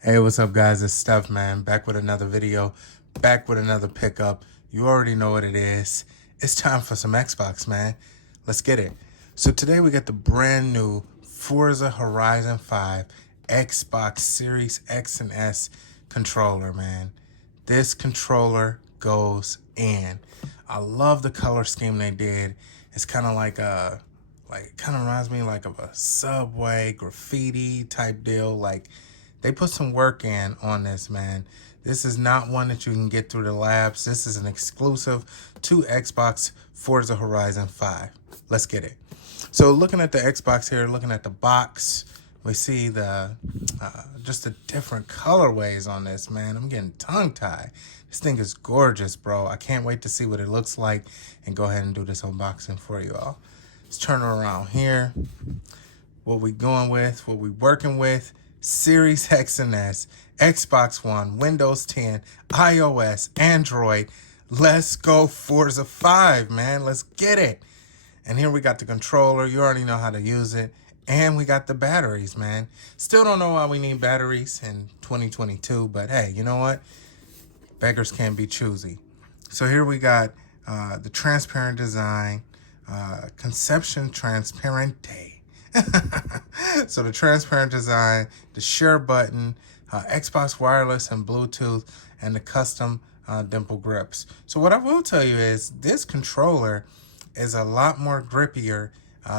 Hey, what's up, guys? It's Steph, man. Back with another video, back with another pickup. You already know what it is. It's time for some Xbox, man. Let's get it. So today we got the brand new Forza Horizon 5 Xbox Series X and S controller, man. This controller goes in. I love the color scheme they did. It's kind of like kind of reminds me like of a Subway graffiti type deal. Like, they put some work in on this, man. This is not one that you can get through the labs. This is an exclusive to Xbox Forza Horizon 5. Let's get it. So looking at the Xbox here, looking at the box, we see the just the different colorways on this, man. I'm getting tongue-tied. This thing is gorgeous, bro. I can't wait to see what it looks like and go ahead and do this unboxing for you all. Let's turn it around here. What we going with, what we working with. Series X and S, Xbox One, Windows 10, iOS, Android. Let's go Forza 5, man. Let's get it. And here we got the controller. You already know how to use it. And we got the batteries, man. Still don't know why we need batteries in 2022, but hey, you know what? Beggars can't be choosy. So here we got the transparent design, conception transparente. So the transparent design, the share button, Xbox wireless and Bluetooth, and the custom dimple grips. So what I will tell you is this controller is a lot more grippier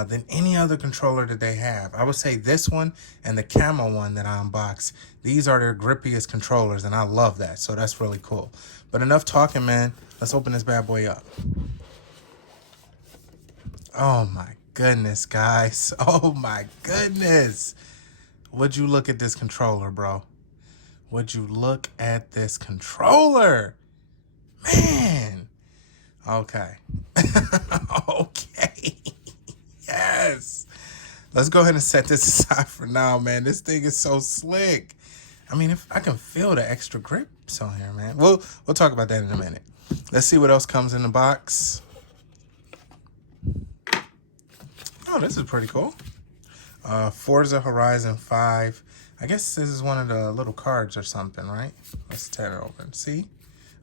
than any other controller that they have. I would say this one and the Camo one that I unboxed, these are their grippiest controllers, and I love that. So that's really cool. But enough talking, man. Let's open this bad boy up. Oh my goodness, guys. Oh my goodness. Would you look at this controller, bro? Would you look at this controller? Man. Okay. Okay. Yes. Let's go ahead and set this aside for now, man. This thing is so slick. I mean, if I can feel the extra grips on here, man. We'll talk about that in a minute. Let's see what else comes in the box. Oh, this is pretty cool. Forza Horizon 5. I guess this is one of the little cards or something, right? Let's tear it open. See?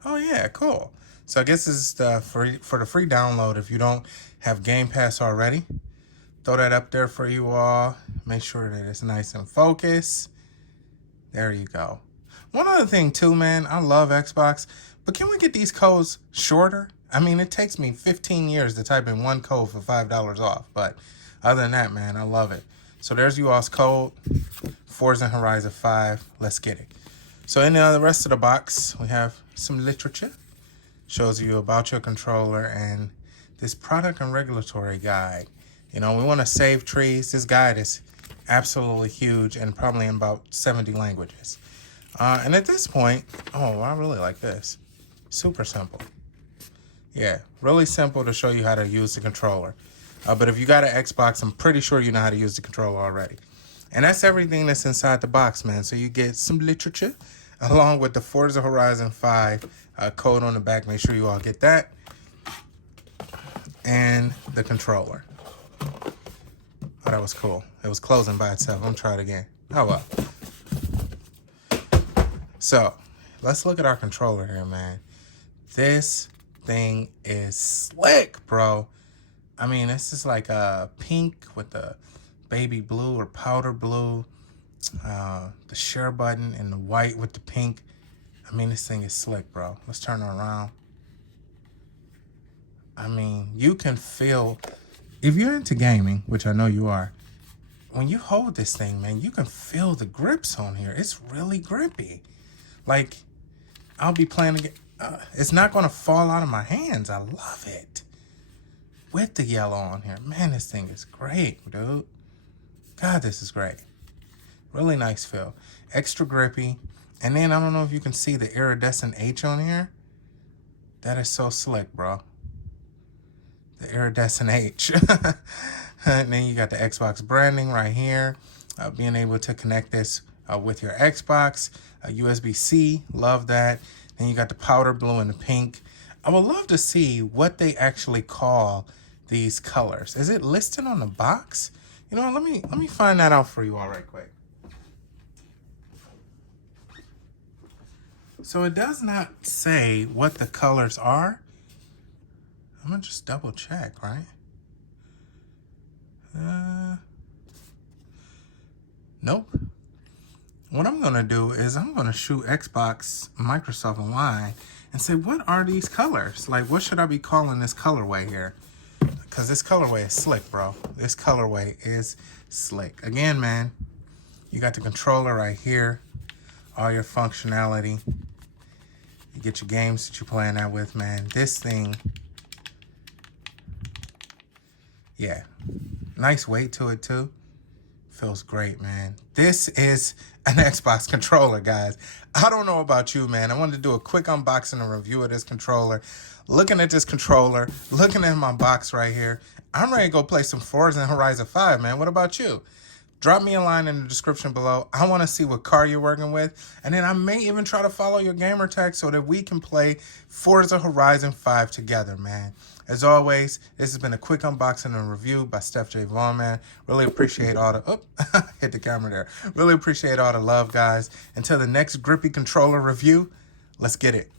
Oh, yeah, cool. So I guess this is for the free download if you don't have Game Pass already. Throw that up there for you all. Make sure that it's nice and focused. There you go. One other thing, too, man. I love Xbox, but can we get these codes shorter? I mean, it takes me 15 years to type in one code for $5 off, but other than that, man, I love it. So there's you all's code, Forza Horizon 5. Let's get it. So in the rest of the box, we have some literature. Shows you about your controller and this product and regulatory guide. You know, we want to save trees. This guide is absolutely huge and probably in about 70 languages. And at this point, oh, I really like this. Super simple. Yeah, really simple to show you how to use the controller. But if you got an Xbox, I'm pretty sure you know how to use the controller already. And that's everything that's inside the box, man. So you get some literature along with the Forza Horizon 5 code on the back. Make sure you all get that. And the controller. Oh, that was cool. It was closing by itself. I'm going to try it again. Oh, well. So let's look at our controller here, man. This thing is slick, bro. I mean, this is like a pink with the baby blue or powder blue, the share button and the white with the pink. I mean, this thing is slick, bro. Let's turn it around. I mean, you can feel, if you're into gaming, which I know you are, when you hold this thing, man, you can feel the grips on here. It's really grippy. Like, I'll be playing again. It's not going to fall out of my hands. I love it. With the yellow on here. Man, this thing is great, dude. God, this is great. Really nice feel. Extra grippy. And then, I don't know if you can see the iridescent H on here. That is so slick, bro. The iridescent H. And then you got the Xbox branding right here. Being able to connect this with your Xbox. USB-C. Love that. Then you got the powder blue and the pink. I would love to see what they actually call these colors. Is it listed on the box? You know, let me find that out for you all right quick. So it does not say what the colors are. I'm gonna just double check, right? Nope. What I'm gonna do is I'm gonna shoot Xbox Microsoft Online and say, what are these colors? Like, what should I be calling this colorway here? Because this colorway is slick, bro. This colorway is slick. Again, man, you got the controller right here, all your functionality. You get your games that you're playing that with, man. This thing, yeah, nice weight to it too. Feels great, man. This is an Xbox controller, guys. I don't know about you, man. I wanted to do a quick unboxing and review of this controller. Looking at this controller, looking at my box right here, I'm ready to go play some Forza and Horizon 5, man. What about you? Drop me a line in the description below. I want to see what car you're working with. And then I may even try to follow your gamer tag so that we can play Forza Horizon 5 together, man. As always, this has been a quick unboxing and review by Steph J. Vaughn, man. Really appreciate all the... hit the camera there. Really appreciate all the love, guys. Until the next grippy controller review, let's get it.